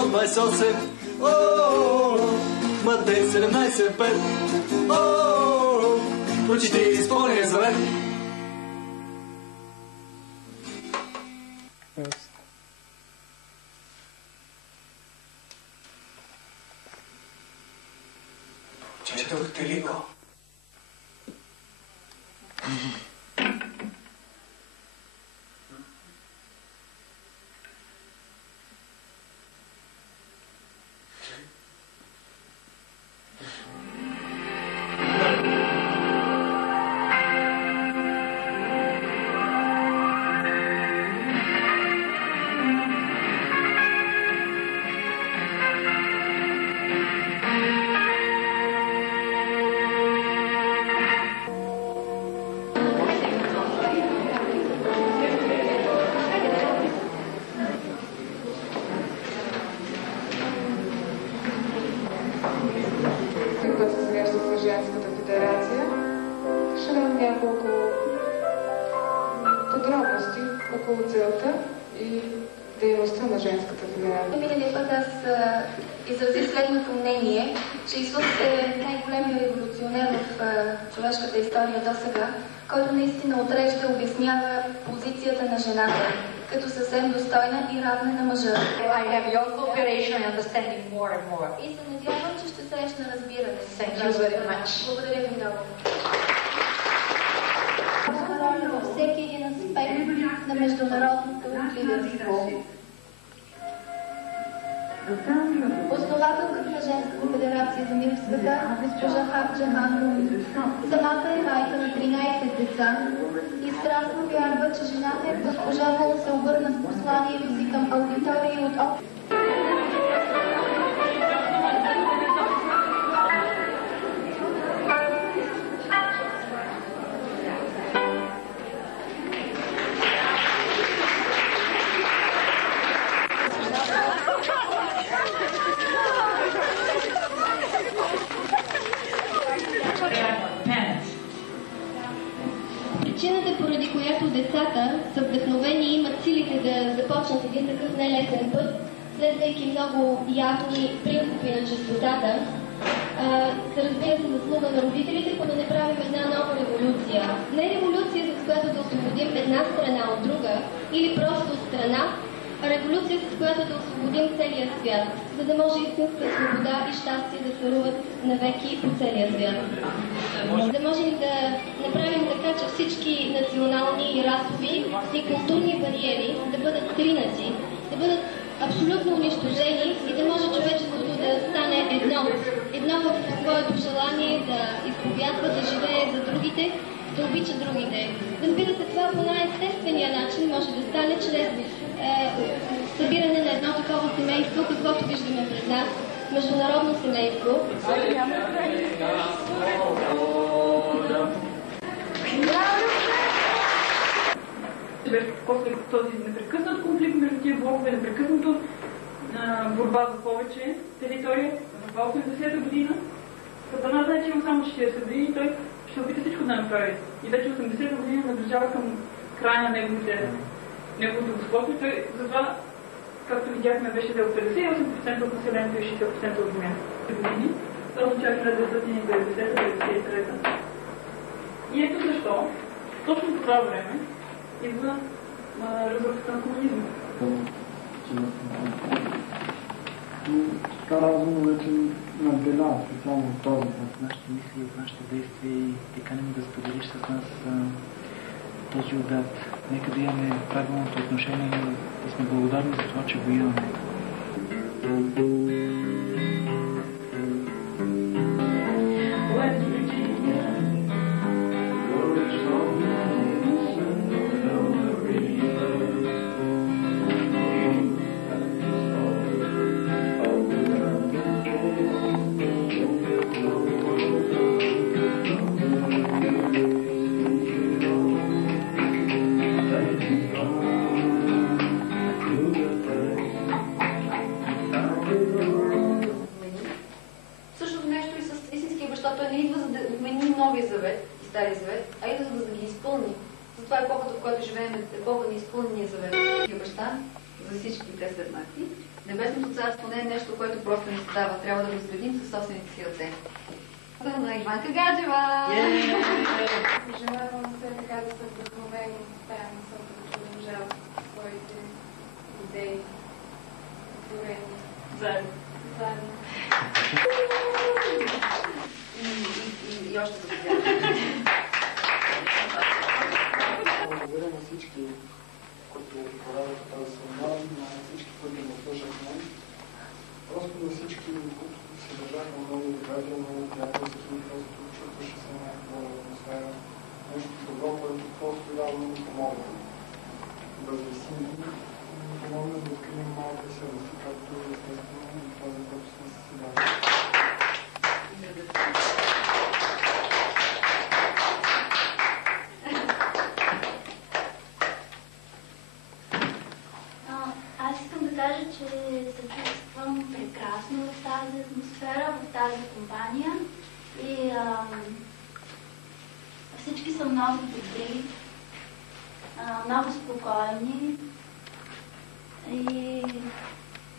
28, Мъдей 17,5, прочети изпълнение завет. Четохте ли го? Женската федерация. Ще дам няколко подробности около целта и дейността на Женската федерация. Миналия път аз изразих следното мнение, че Исус е най-големият революционер в човешката история досега, който наистина отрежда и обяснява позицията на жената като съвсем достойна и равна на мъжа. I have your cooperation and understanding more and more. И се надявам, че ще срещна разбиране. Thank you very much. Благодаря ви много. Роля във всеки един аспект на международното лидерство. Основателката на Женската федерация за мир в света, госпожа Хак Джахан, самата е майка на 13 деца и страстно вярва, че жената е госпожа Мол се обърна с посланието си към аудитории от общ. Причината, поради която децата са вдъхновени и имат силите да започнат един такъв нелесен път, следвайки много ясни принципи на чистотата, се разбира се заслуга на родителите, за да не правим една нова революция. Не революция, с която да освободим една страна от друга, или просто страна, а революция, с която да освободим целия свят, за да може истинска свобода и щастие да царуват навеки по целия свят. Да можем да направим така, че всички национални и расови и културни бариери да бъдат сринати, да бъдат абсолютно унищожени и да може човечеството да стане едно в своето желание да изповядва, да живее за другите, да обича другите. Разбира се, това по най-естествения начин може да стане чрез събиране на едно такова семейство, каквото виждаме пред нас, международно семейство. После този непрекъснат конфликт между тия блокове, непрекъснато борба за повече територия, в 80-та година, Сатана знае, че има само 40 години и той ще опита всичко да направи. И вече 80-та година наближава към края на неговото господство и той затова, както видяхме, беше дел 58% от населението и 60% от години. Това означава 1990-1993. И ето защо, точно по това време, идва разрухата на комунизма. Това разум вече надделява специално от този. В нашите мисли, в нашите действия и те каним да споделиш с нас този обяд. Нека да имаме правилното отношение и да сме благодарни за това, че го имаме. Стария завет, а идва за да ги изпълни. Затова епохата, в която живеем, е епоха на изпълнения завет. И баща за всички те седнати. Небесното царство не е нещо, което просто ни се дава. Трябва да го изградим със собствените си ръце. На Иванка Гаджева! Желавам все така да са вдъхновени в тая насока, да продължават своите идеи, творения. Заедно. Заедно. И още за сега. Благодаря на всички, които порадиха тази семинар, на всички, които го слушахме. Просто на всички, които се държаха много внимателно, някои се просто чувстваше се някаква атмосфера, нещо добро, което просто явно ни помогна. Да засилим, ни помогна да открием малко себе си, както естествено и този, който сме си сега. Аз искам да кажа, че се чувствам прекрасно в тази атмосфера, в тази компания и всички са много добри, много спокойни и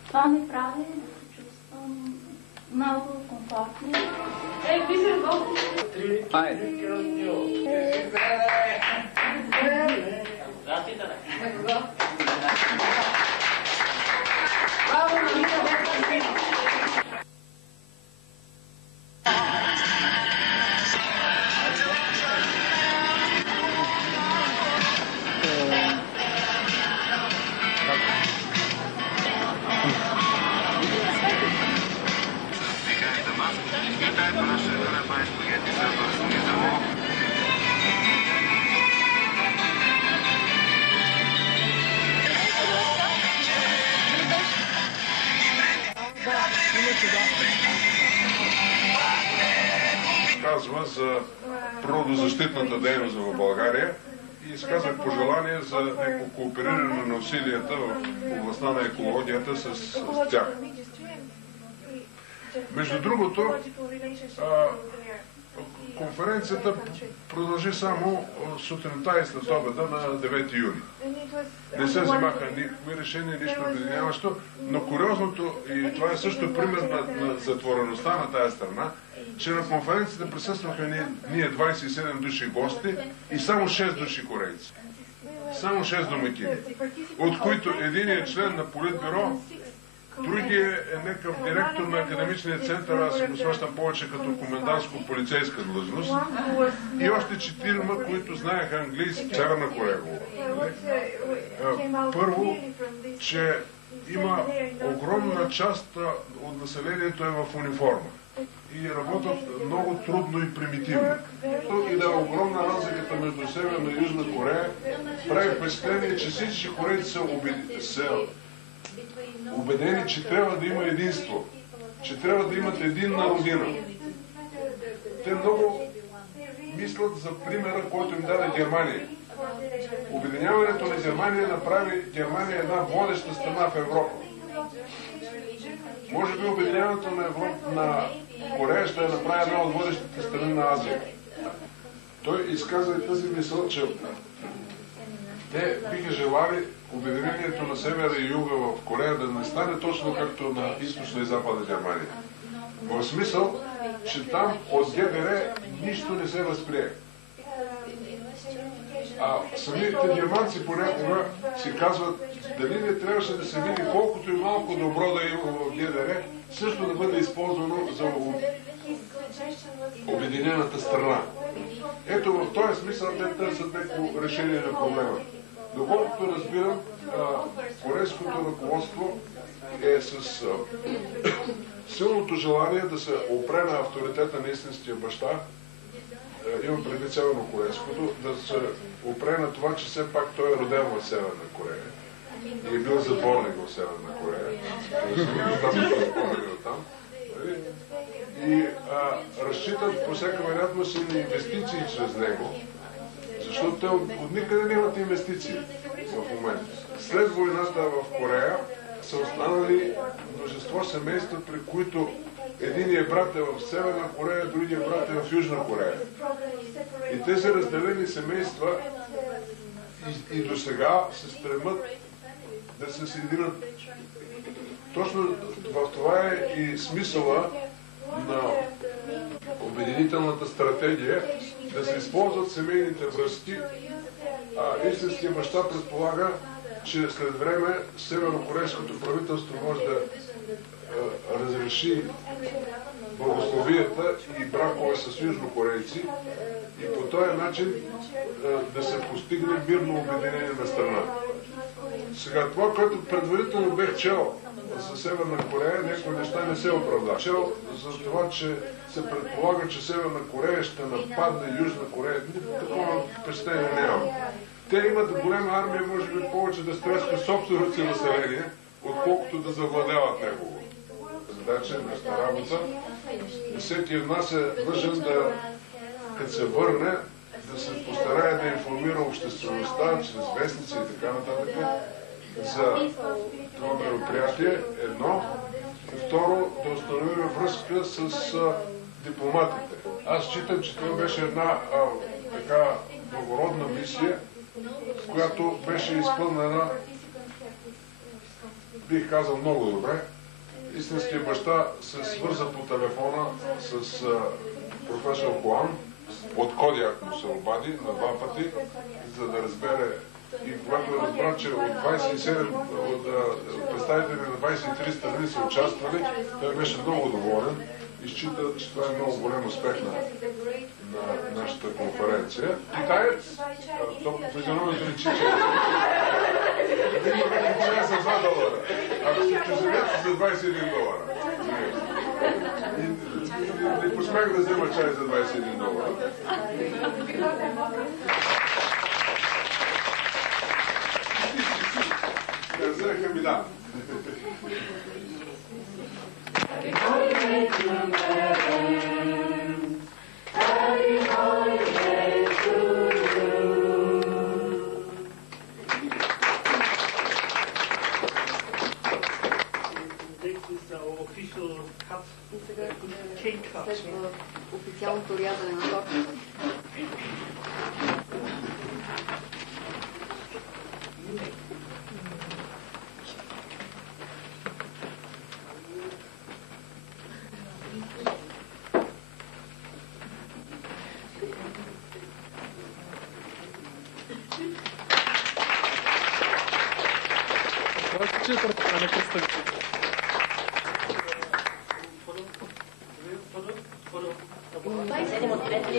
това ми прави да се чувствам много комфортно. Бисер, колко? Казва за природозащитната дейност в България и изказах пожелание за някакво коопериране на усилията в областта на екологията с тях. Между другото, конференцията продължи само сутринта и след обеда на 9 юни. Не се взимаха никакви решения, нищо обединяващо, но куриозното, и това е също пример на затвореността на тая страна, че на конференцията присъстваха ние 27 души гости и само 6 души корейци. Само 6 домакини, от които един е член на Политбюро, другия е някакъв директор на академичния център, аз се го сващам повече като комендантско-полицейска длъжност, и още 4, които знаеха английски. Северна Корея говори. Първо, че има огромна част от населението е в униформа и работят много трудно и примитивно. И да е огромна разликата между Северна и Южна Корея, прави впечатление, че всички корейци са убедени, че трябва да има единство, че трябва да имат единна родина. Те много мислят за примера, който им даде Германия. Обединяването на Германия направи Германия една водеща страна в Европа. Може би обединяването на Корея ще направи една от водещите страни на Азия. Той изказа и тази мисъл, че те биха желали обединението на севера и юга в Корея да не стане точно както на източна и западна Германия. В смисъл, че там от ГДР нищо не се възприе. А самите германци понякога си казват, дали не трябваше да се види колкото и малко добро да има в ГДР, също да бъде използвано за обединената страна. Ето в този смисъл те търсят някакво решение на проблема. Доколкото разбирам, корейското ръководство е с силното желание да се опре на авторитета на истинския баща, имам предвид севернокорейското, да се опре на това, че все пак той е роден в Северна Корея и е бил затворник в Северна Корея. И разчитат по всяка вероятност и на инвестиции чрез него, защото те от никъде нямат инвестиции в момента. След войната в Корея са останали множество семейства, при които единият брат е в Северна Корея, другия брат е в Южна Корея. И тези разделени семейства и до сега се стремат да се съединят Точно в това е и смисъла на обединителната стратегия, да се използват семейните връзки, а истинския баща предполага, че след време северокорейското правителство може да разреши благословията и бракове с южнокорейци и по този начин да се постигне мирно обединение на страната. Сега това, което предварително бех чел за Северна Корея, някои неща не се оправда. Чел за това, че се предполага, че Северна Корея ще нападне Южна Корея. Такова впечатление нямам. Те имат голяма армия, може би повече да стрескат собственото си население, отколкото да завладяват негово. Задача е нашата работа. Всеки от нас е длъжен да, като се върне, да се постарае да информира обществеността, чрез вестници и така нататък, за това мероприятие, едно. И второ, да установим връзка с дипломатите. Аз считам, че това беше една така благородна мисия, която беше изпълнена, бих казал, много добре. Истинският баща се свърза по телефона с професор Хуан от Кодиак му се обади на два пъти, за да разбере. И когато разбра, че от 27 представители на 23 страни са участвали, той беше много доволен и счита, че това е много голям успех на нашата конференция. Китаец, то по физиономията личи, че чай за $2. Ако си чужденец за $21. Не посмях да взема чай за $21. Взеха ми да. Официалното рязане на торта.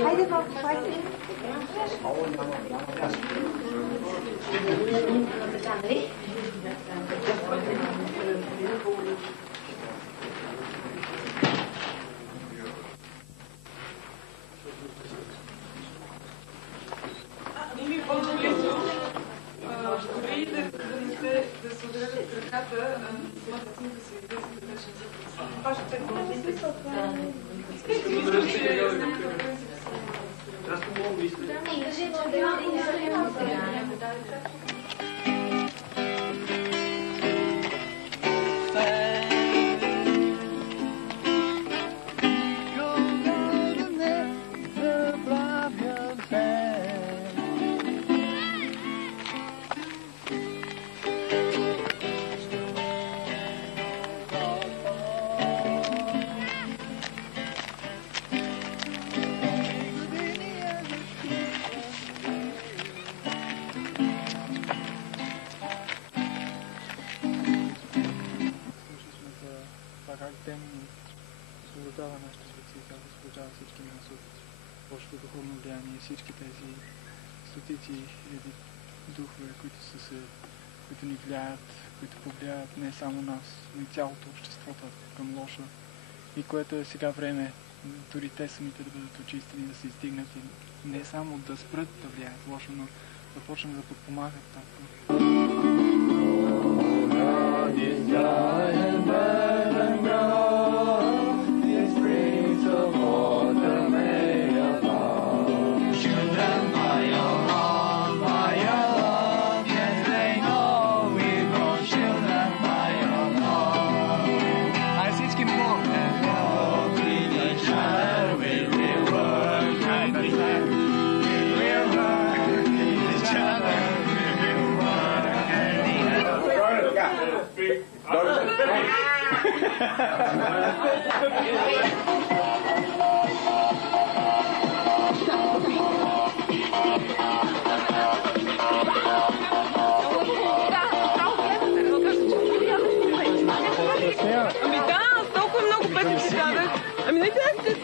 Хайде малко, хайде. По-близо, дори да се ударят краката, самата снимка се издеси да беше за това. освобождава нашите светци, тя освобождава всички нас от лошото духовно влияние, всички тези стотици хиляди духове, които ни влияят, които повлияят не само нас, но и цялото обществото към лошо. И което е сега време дори те самите да бъдат очистени, да се издигнат и не само да спрат да влияят лошо, но да почнат да подпомагат така. Ами да, аз толкова много пъти си казах. Ами не кажете.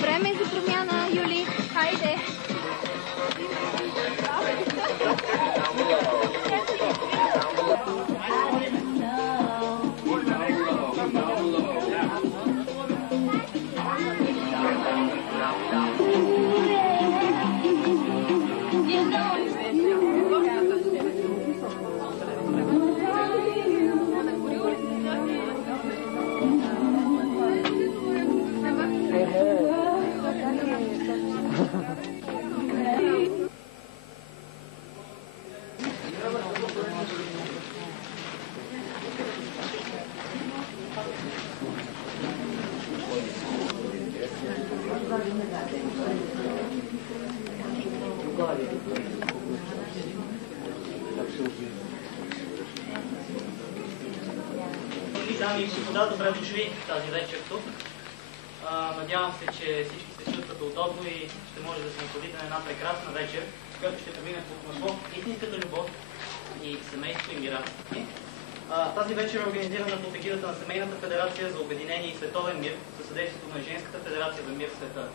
Време за промяна, Юли. Хайде. Дами и господа, добре дошли тази вечер тук. Надявам се, че всички се чувствате удобно и ще може да се насладите на една прекрасна вечер, в която ще премине под наслов истинската любов и семейство и мира. Тази вечер е организирана под егидата на Семейната федерация за обединение и световен мир със съдействието на Женската федерация за мир в света.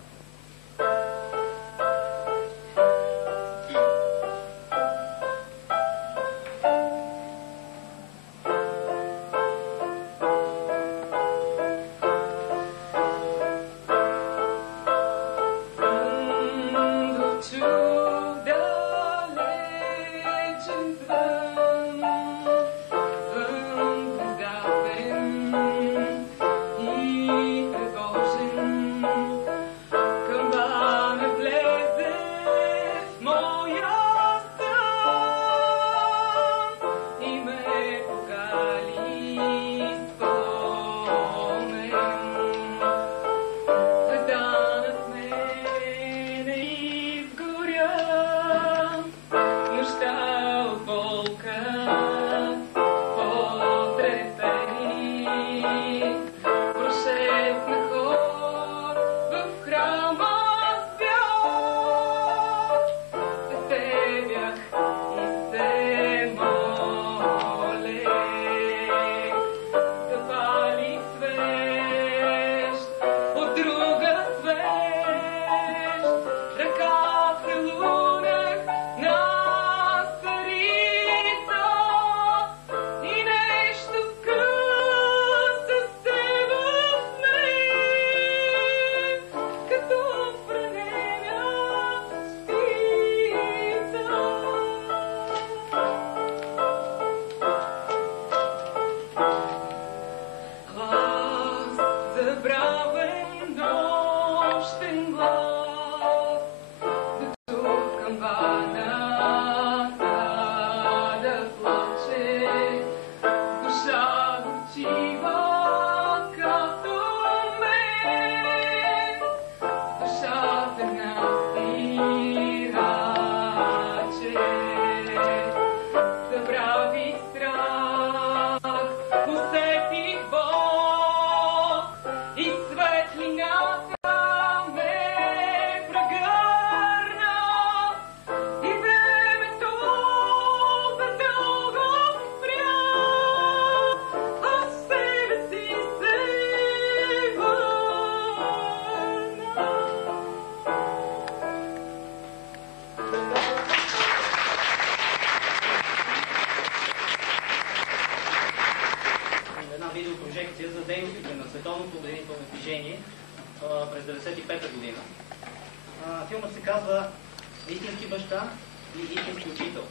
през 1995 година. Филмът се казва "Истински баща и истински учител".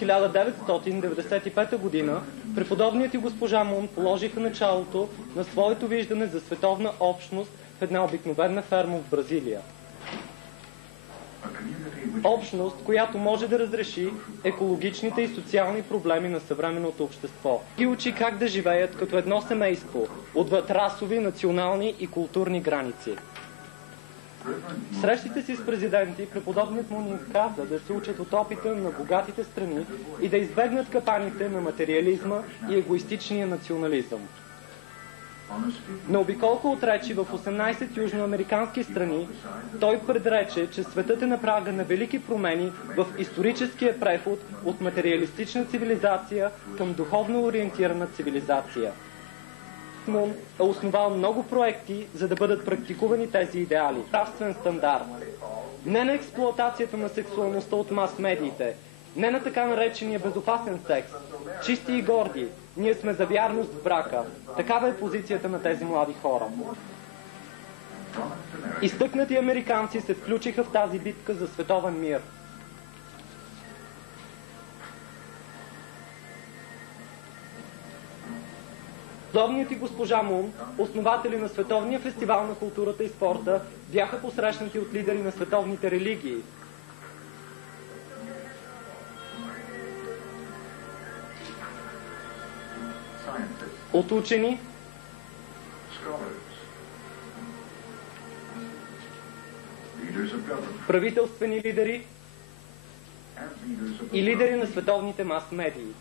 1995 година преподобният и госпожа Мун положиха началото на своето виждане за световна общност в една обикновена ферма в Бразилия. Общност, която може да разреши екологичните и социални проблеми на съвременното общество и учи как да живеят като едно семейство, отвъд расови, национални и културни граници. В срещите си с президенти, преподобният му им каза да се учат от опита на богатите страни и да избегнат капаните на материализма и егоистичния национализъм. На обиколка от речи в 18 южноамерикански страни, той предрече, че светът е на прага на велики промени в историческия преход от материалистична цивилизация към духовно ориентирана цивилизация. Мун е основал много проекти, за да бъдат практикувани тези идеали. Нравствен стандарт. Не на експлоатацията на сексуалността от мас-медиите, не на така наречения безопасен секс. Чисти и горди, ние сме за вярност в брака. Такава е позицията на тези млади хора. Изтъкнати американци се включиха в тази битка за световен мир. Преподобният и госпожа Мун, основатели на Световния фестивал на културата и спорта, бяха посрещнати от лидери на световните религии. От учени, правителствени лидери и лидери на световните мас-медии.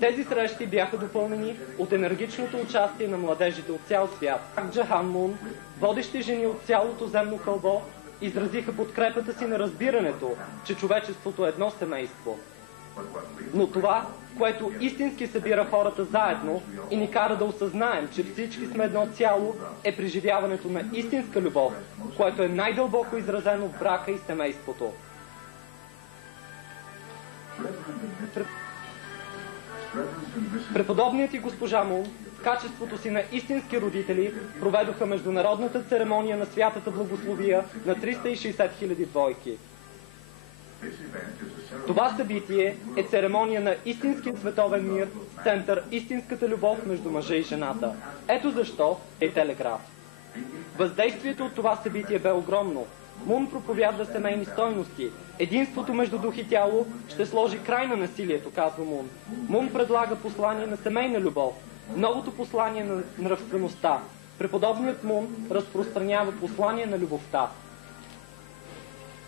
Тези срещи бяха допълнени от енергичното участие на младежите от цял свят. Джахан Мун, водещи жени от цялото земно кълбо, изразиха подкрепата си на разбирането, че човечеството е едно семейство. Но това, което истински събира хората заедно и ни кара да осъзнаем, че всички сме едно цяло, е преживяването на истинска любов, което е най-дълбоко изразено в брака и семейството. Преподобният и госпожа Мун, в качеството си на истински родители, проведоха международната церемония на святата благословия на 360 000 двойки. Това събитие е церемония на истинския световен мир, център истинската любов между мъжа и жената. Ето защо е телеграф. Въздействието от това събитие бе огромно. Мун проповядва семейни стойности. Единството между дух и тяло ще сложи край на насилието, казва Мун. Мун предлага послание на семейна любов, новото послание на нравствеността. Преподобният Мун разпространява послание на любовта.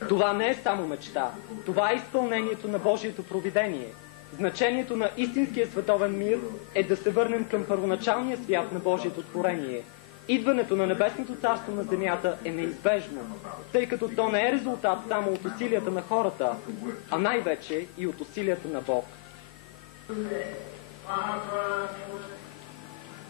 Това не е само мечта. Това е изпълнението на Божието провидение. Значението на истинския световен мир е да се върнем към първоначалния свят на Божието творение. Идването на Небесното царство на земята е неизбежно, тъй като то не е резултат само от усилията на хората, а най-вече и от усилията на Бог.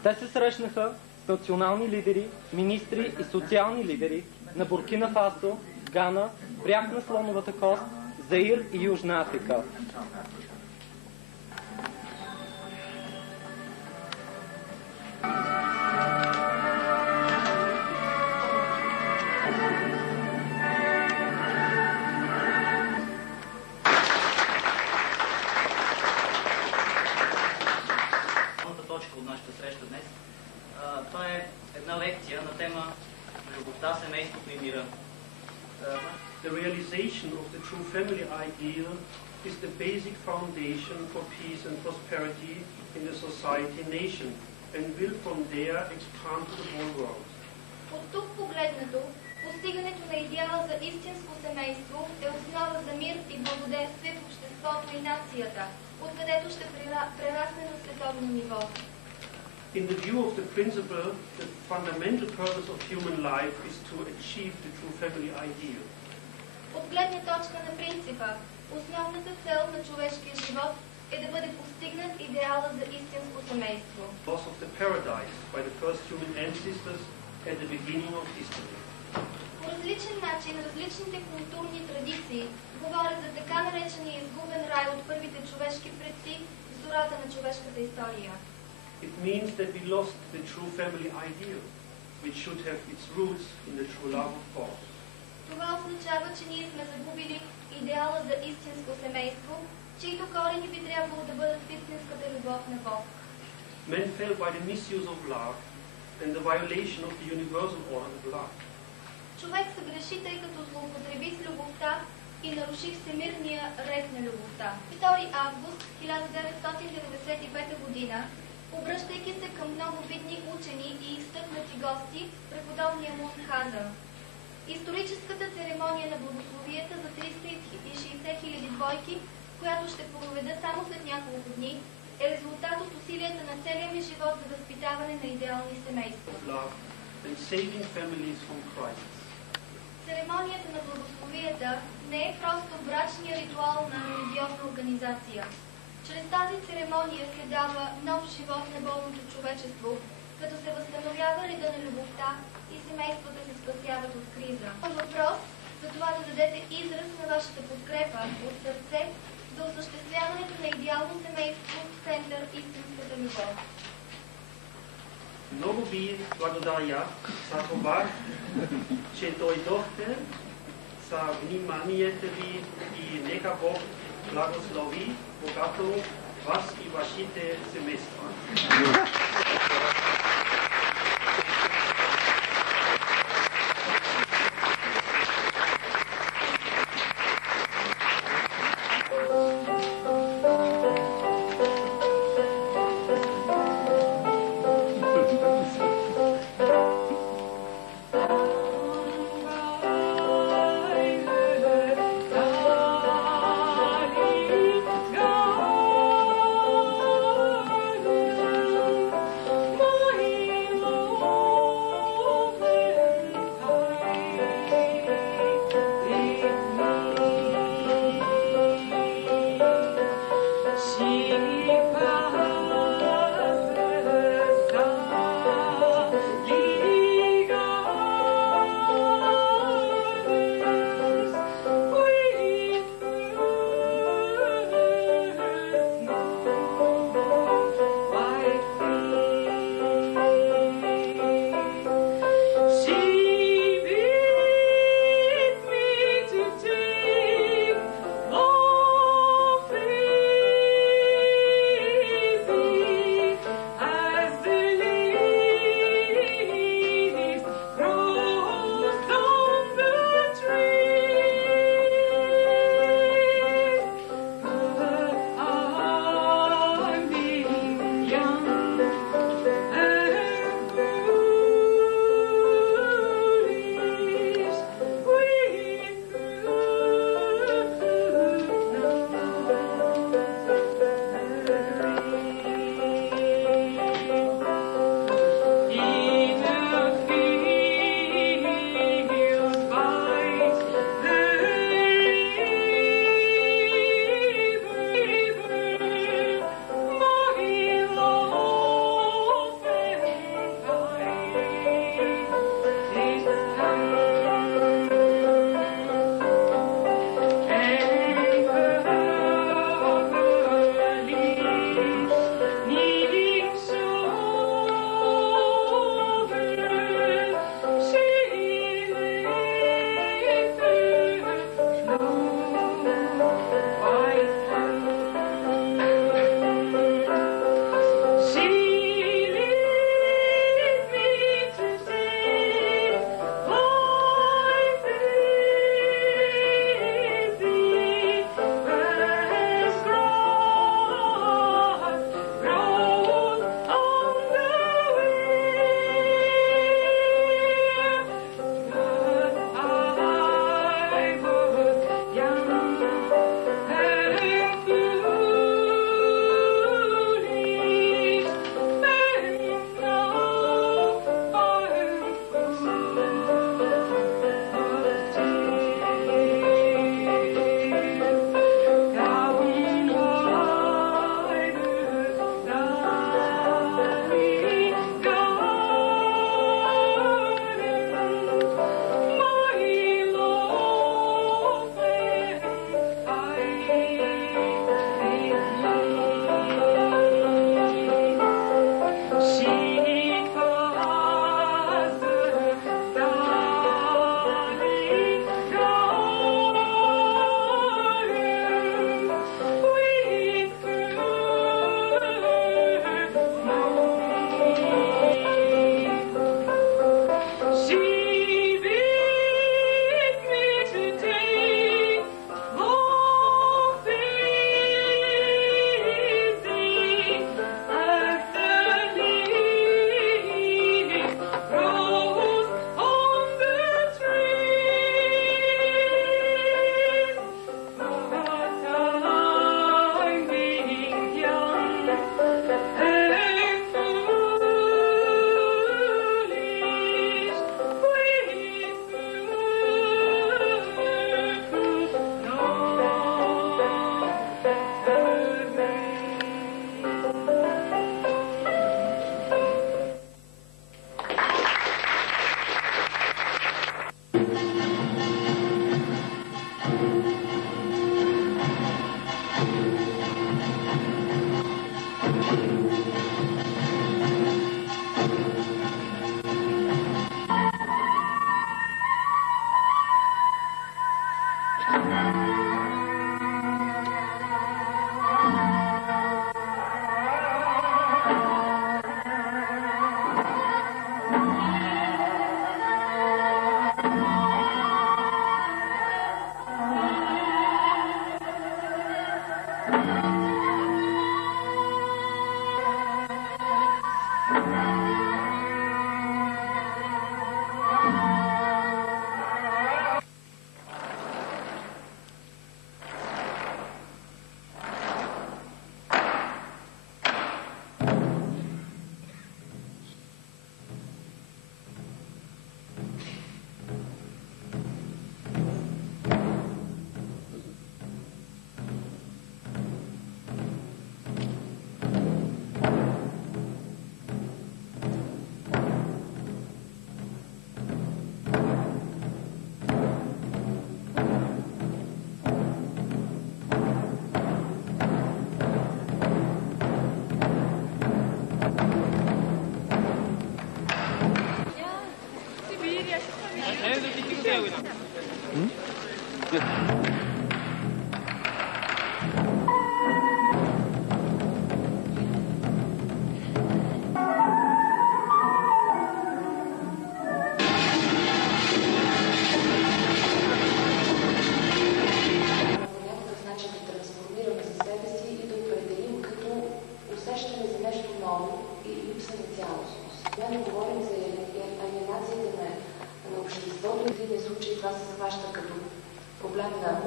Те се срещнаха с национални лидери, министри и социални лидери на Буркина Фасо, Гана, бряг на Слоновата кост, Заир и Южна Африка. Точка от нашата среща днес. Това е една лекция на тема любовта, семейството и мира. The realization of the true family ideal is the basic foundation for peace and prosperity in the society nation and will from there expand to the whole world. От тук погледнато, постигането на идеала за истинско семейство е основа за мир и благоденствие в обществото и нацията, откъдето ще прерасне на световно ниво. In the view of the principle, the fundamental purpose of human life is to achieve the true family ideal. От гледна точка на принципа, основната цел на човешкия живот е да бъде постигнат идеала за истинско семейство. Loss of the paradise by the first human ancestors at the beginning of history. По различен начин, различните културни традиции говорят за така наречения изгубен рай от първите човешки предци в зората на човешката история. It means that we lost the true family ideal. which should have its roots in the true love of God. Това означава, че ние сме загубили идеала за истинско семейство, чието корени би трябвало да бъдат в истинската любов на Бог. Men fell by the misuse of love and the violation of the universal order of love. Човек се греши, тъй като злоупотреби с любовта и наруши всемирния ред на любовта. 2 август 1995 година, обръщайки се към много видни учени и изтъкнати гости, преподобния Мунхаза. Историческата церемония на благословията за 360 000 двойки, която ще проведа само след няколко дни, е резултат от усилията на целия ми живот за възпитаване на идеални семейства. Церемонията на благословията не е просто брачния ритуал на религиозна организация. Чрез тази церемония се дава нов живот на болното човечество, като се възстановява реда на любовта и семействата се спасяват от криза. Въпрос за това да дадете израз на вашата подкрепа от сърце за осъществяването на идеално семейство в център истинската любов. Много ви благодаря за това, че дойдохте, за вниманието ви и нека Бог благослови богато вас и вашите семейства.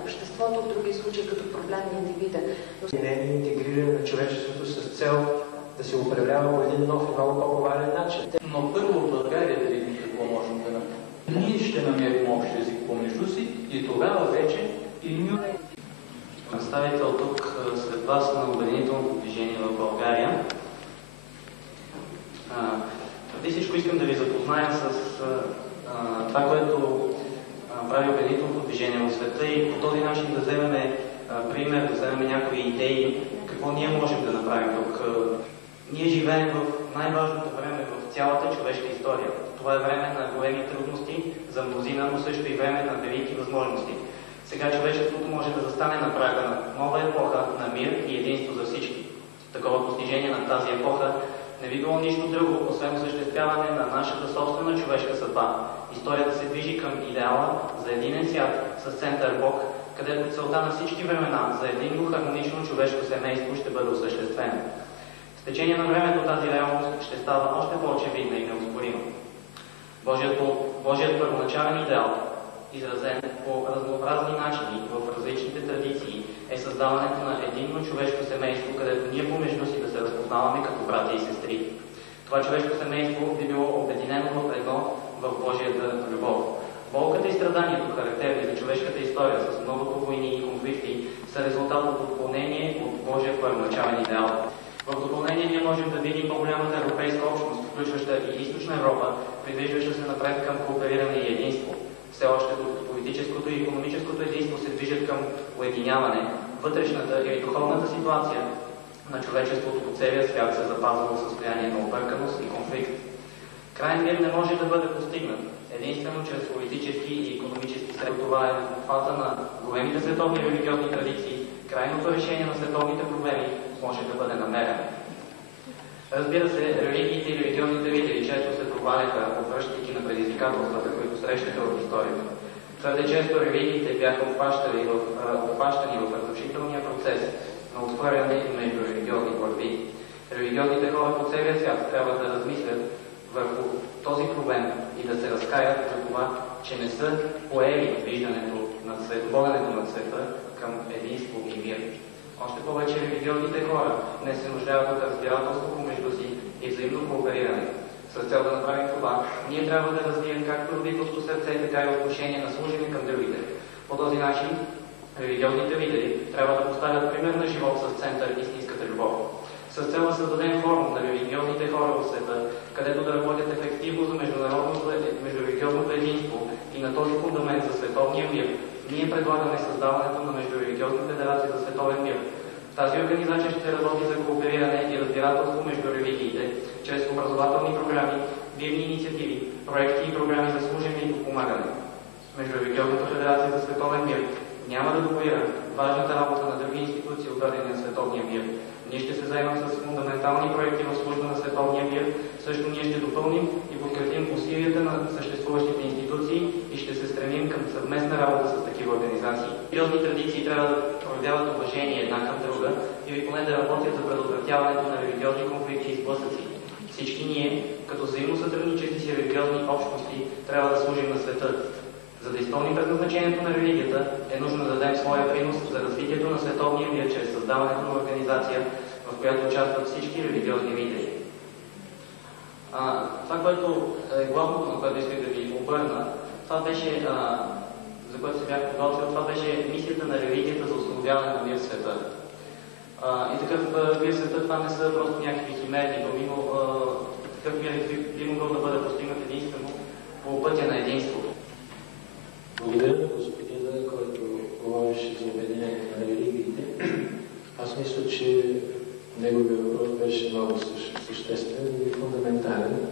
обществото, в други случаи като проблем на индивида. Не е интегриране на човечеството с цел да се управлява по един нов и много по-повален начин. Но първо в България да видим какво можем да направим. Ние ще намерим общ език помежду си и тогава вече и ние... Представител тук след вас на Обединителното движение в България. Преди всичко искам да ви запозная с това, което прави Обединителното движение в света и по този начин да вземем пример, да вземем някои идеи, какво ние можем да направим тук. Ние живеем в най-важното време в цялата човешка история. Това е време на големи трудности за мнозина, но също и време на велики възможности. Сега човечеството може да застане на прага на нова епоха на мир и единство за всички. Такова постижение на тази епоха не би било нищо друго, освен осъществяване на нашата собствена човешка съдба. Историята се движи към идеала за единен свят с център Бог, където целта на всички времена за единно хармонично човешко семейство ще бъде осъществена. С течение на времето тази реалност ще става още по-очевидна и неоспорима. Божият първоначален идеал, изразен по разнообразни начини в различните традиции, е създаването на единно човешко семейство, където ние помежду си да се разпознаваме като братя и сестри. Това човешко семейство би било обединено в едно в Божията любов. Болката и страданието, характерни за човешката история с многото войни и конфликти, са резултат от отклонение от Божия първоначален идеал. В допълнение ние можем да видим по-голямата европейска общност, включваща и Източна Европа, придвижваща се напред към коопериране и единство. Все още докато политическото и икономическото единство се движат към уединяване, вътрешната или духовната ситуация на човечеството по целия свят се запазва в състояние на обърканост и конфликт. Крайен мир не може да бъде постигнат единствено чрез политически и икономически средства. Това е в обхвата на големите световни религиозни традиции. Крайното решение на световните проблеми може да бъде намерено. Разбира се, религиите и религиозните лидери често се проваляха, обръщайки на предизвикателствата, които срещаха в историята. Твърде често религиите бяха обхващани в разрушителния процес на отхвърляне между религиозни борби. Религиозните хора по целия свят трябва да размислят върху този проблем и да се разкаят за това, че не са поели виждането на воденето на света към единство и мир. Още повече религиозните хора не се нуждаят от разбирателство помежду си и взаимно коопериране. С цел да направим това, ние трябва да развием както родителско сърце, така и отношение на служене към другите. По този начин, религиозните лидери трябва да поставят пример на живот с център истинската любов. С цел да създадем форум на религиозните хора в света, където да работят ефективно за междурелигиозното единство и на този фундамент за световния мир, ние предлагаме създаването на Междурелигиозна федерация за световен мир. Тази организация ще работи за коопериране и разбирателство между религиите, чрез образователни програми, мирни инициативи, проекти и програми за служене и подпомагане. Междурелигиозната федерация за световен мир няма да дублира важната работа на други институции, отдадени на световния мир. Ние ще се заемем с фундаментални проекти в служба на световния мир. Също ние ще допълним и подкрепим усилията на съществуващите институции и ще се стремим към съвместна работа с такива организации. Религиозни традиции трябва да проявяват уважение една към друга или поне да работят за предотвратяването на религиозни конфликти и сблъсъци. Всички ние, като взаимно сътрудничещи си религиозни общности, трябва да служим на света. За да изпълним предназначението на религията, е нужно да дадем своя принос за развитието на световния мир чрез създаването на организация, в която участват всички религиозни лидери. Това, което е главното, на което исках да ви обърна, това беше, за което се бях подготвил, това беше мисията на религията за установяване на мир в света. И такъв мир в света, това не са просто някакви химерни думи, но такъв мир би могъл да бъде постигнат единствено по пътя на единството. Благодаря на господина, който говореше за обединението на религиите. Аз мисля, че неговият въпрос беше много съществен и фундаментален.